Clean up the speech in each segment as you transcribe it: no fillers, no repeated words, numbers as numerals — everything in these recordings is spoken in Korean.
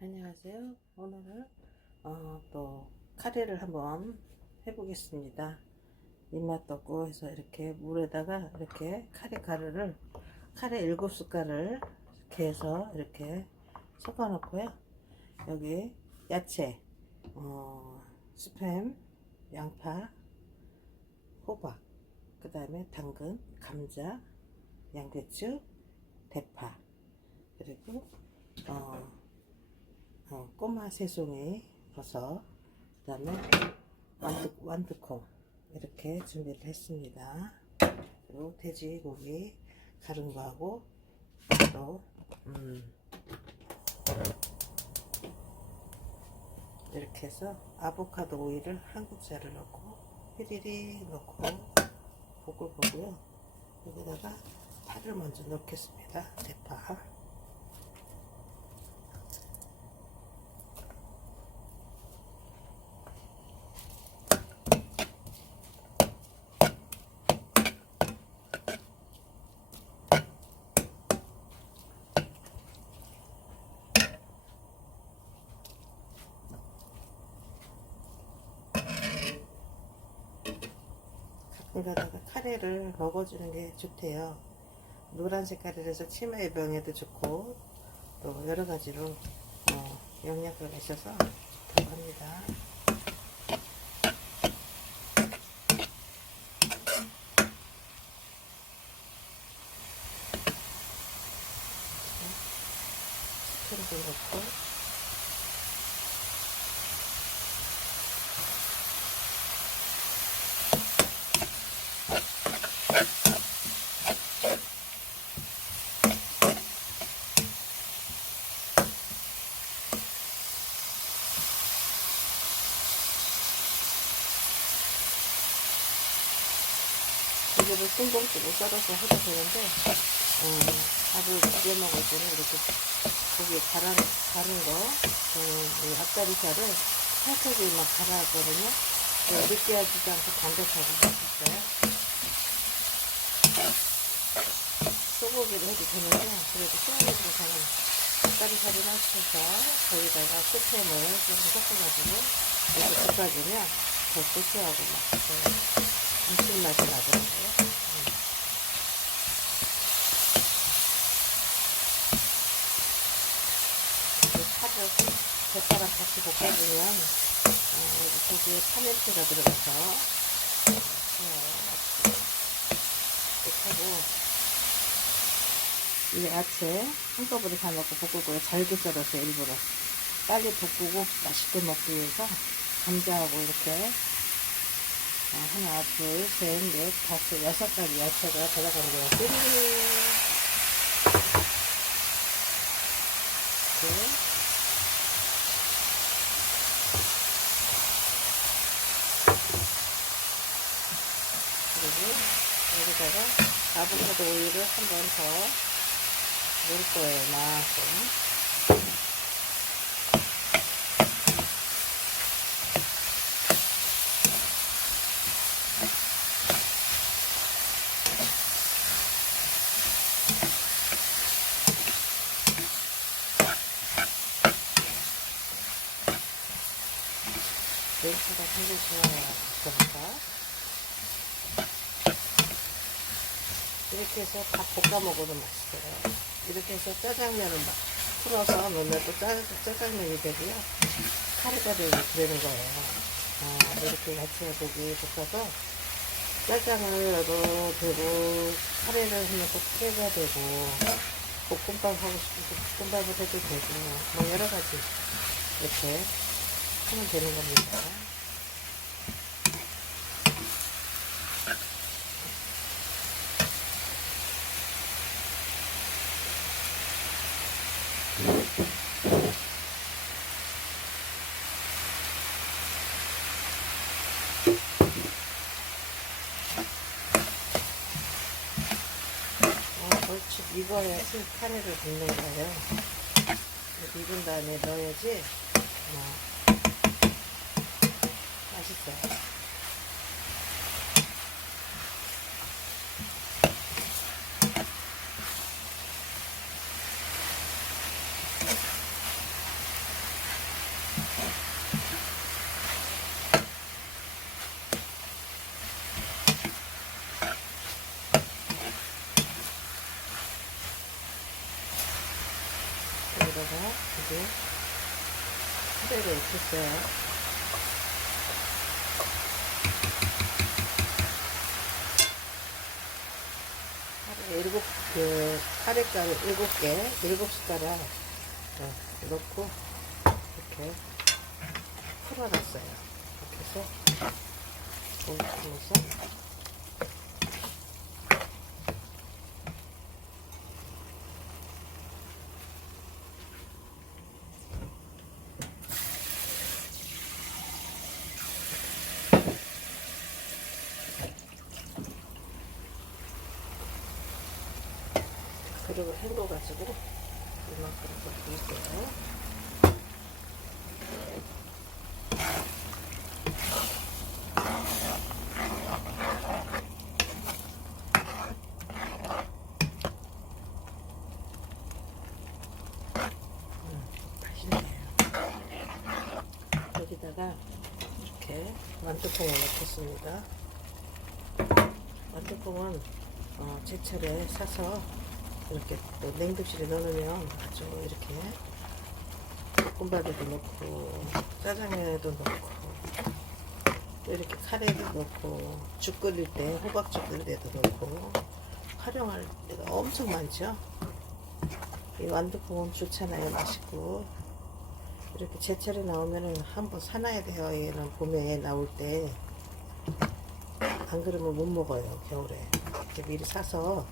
안녕하세요. 오늘은 또 카레를 한번 해보겠습니다. 입맛 떴고 해서 이렇게 물에다가 이렇게 카레 7숟갈을 이렇게 해서 이렇게 섞어 놓고요. 여기 야채, 스팸, 양파, 호박, 그 다음에 당근, 감자, 양배추, 대파, 그리고 꼬마 새송이 버섯, 그 다음에 완두콩 이렇게 준비를 했습니다. 그리고 돼지고기 가른 거하고 또 이렇게 해서 아보카도 오일을 한 국자를 넣고 휘리리 넣고 볶을 거고요. 여기다가 파를 먼저 넣겠습니다. 대파, 가끔가다가 카레를 먹어주는 게 좋대요. 노란 색깔이라서 치매 예방에도 좋고 또 여러 가지로 영양가가 있어서 좋다고 합니다. 스프도 넣고 고기를 뚱뚱뚱 썰어서 해도 되는데 밥을 비벼 먹을 때는 이렇게 고기 갈은 거 이 앞다리살을 살짝만 갈아왔거든요. 느끼하지도 않고 담백하고 맛있어요. 소고기를 해도 되는데 그래도 소고기로 저는 앞다리살을 하셔서 거기다가 스팸을 좀 섞어가지고 이렇게 볶아주면 더 고소하고 맛있어요. 감칠맛이 나더라고요. 파를 대파랑 같이 볶아주면 여기 고기에 파 냄새가 들어가서 좋아요. 이 야채 한꺼번에 다 넣고 볶을 거예요. 잘게 썰었어요. 일부러 빨리 볶고 맛있게 먹기 위해서 감자하고 이렇게 하나, 둘, 셋, 넷, 다섯, 6가지 야채가 들어가는 거예요. 그리고 여기다가 아보카도 오일을 한 번 더 넣을 거예요. 이만큼. 냄새가 굉장히 좋아요. 그러니까 이렇게 해서 밥 볶아 먹어도 맛있어요. 이렇게 해서 짜장면을 막 풀어서 넣으면 또 짜장면이 되고요. 카레가 되는 거예요. 이렇게 야채 고기 볶아서 짜장을 넣어도 되고 카레를 하면 또 카레가 되고 볶음밥 하고 싶으면 볶음밥을 해도 되고 뭐 여러 가지 이렇게 하면 되는 겁니다. 옳지, 익어야지 카레를 붓는 거예요. 익은 다음에 넣어야지 맛있어요. 이제 카레를 익혔어요. 카레가루 7개, 7숟가락 넣고 이렇게 풀어놨어요. 이렇게 해서 올리면서 그리고 헹궈가지고 이만큼 더 부을게요. 맛있네요. 여기다가 이렇게 완두콩을 넣겠습니다. 완두콩은 제철에 사서 이렇게 또 냉동실에 넣으면 아주 이렇게 볶음밥에도 넣고 짜장면에도 넣고 또 이렇게 카레도 넣고 죽 끓일 때 호박죽 끓일 때도 넣고 활용할 때가 엄청 많죠. 이 완두콩은 좋잖아요. 맛있고 이렇게 제철에 나오면은 한번 사놔야 돼요. 얘는 봄에 나올 때 안 그러면 못 먹어요. 겨울에 이렇게 미리 사서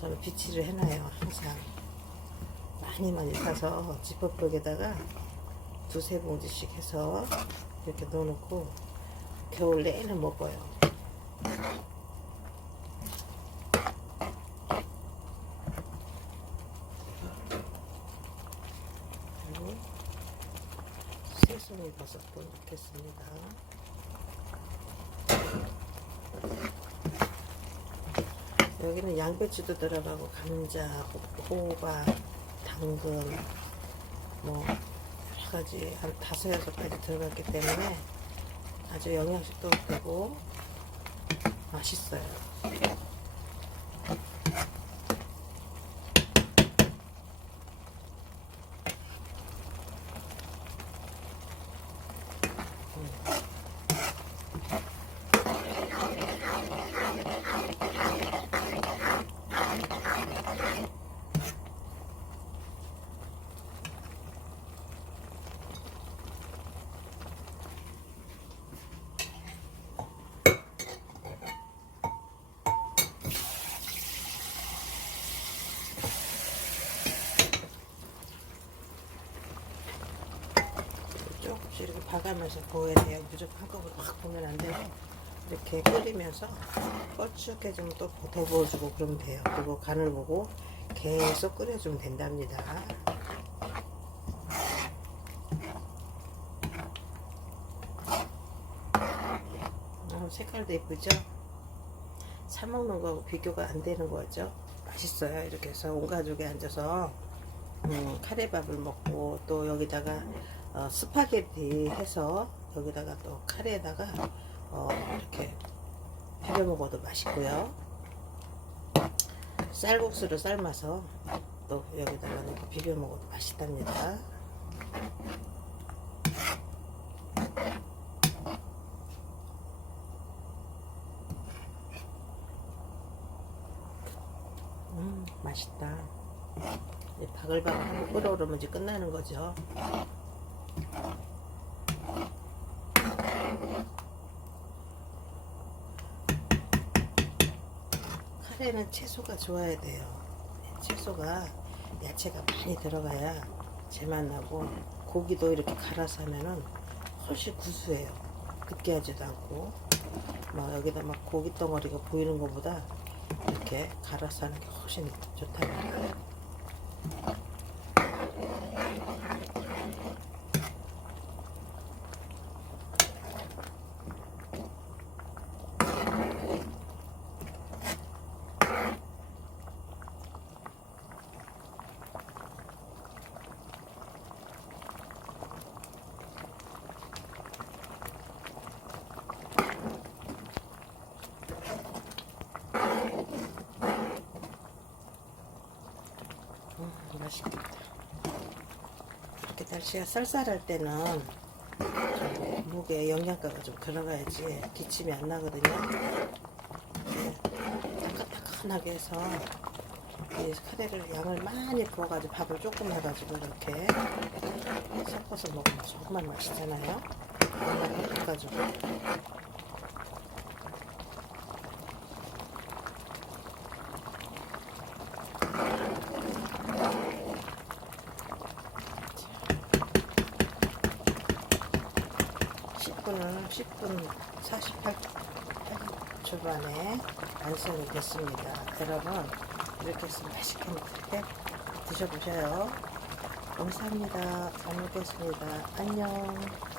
저는 비치를 해놔요. 항상 많이 사서 지퍼백에다가 2~3봉지씩 해서 이렇게 넣어놓고 겨울 내내 먹어요. 그리고 새송이 버섯도 넣겠습니다. 여기는 양배추도 들어가고 감자, 호박, 당근 뭐 여러가지 한 5~6가지 들어갔기 때문에 아주 영양식도 되고 맛있어요. 조금씩 이렇게 봐가면서 구워야 돼요. 무조건 한꺼번에 확 보면 안 되고 이렇게 끓이면서 뻘쭉해지면 또 더 부어주고 그러면 돼요. 그리고 간을 보고 계속 끓여주면 된답니다. 색깔도 예쁘죠? 사 먹는 거하고 비교가 안 되는 거죠. 맛있어요. 이렇게 해서 온 가족이 앉아서 카레밥을 먹고 또 여기다가 스파게티 해서 여기다가 또 카레에다가 이렇게 비벼 먹어도 맛있고요. 쌀국수를 삶아서 또 여기다가 넣고 비벼 먹어도 맛있답니다. 맛있다. 바글바글 하고 끓어오르면 이제 끝나는 거죠. 카레는 채소가 좋아야 돼요. 채소가 야채가 많이 들어가야 제맛 나고 고기도 이렇게 갈아서 하면은 훨씬 구수해요. 느끼하지도 않고 막 여기다 막 고기 덩어리가 보이는 것보다 이렇게 갈아서 하는 게 훨씬 좋답니다. 이렇게 날씨가 쌀쌀할 때는 좀 목에 영양가가 좀 들어가야지 기침이 안 나거든요. 따끈따끈하게 해서 이 카레를 양을 많이 부어가지고 밥을 조금 해가지고 이렇게 섞어서 먹으면 정말 맛있잖아요. 양을 볶아가지고. 10분 48초 만에 완성이 됐습니다. 여러분 이렇게 해서 맛있게 드셔보셔요. 감사합니다. 잘 먹겠습니다. 안녕.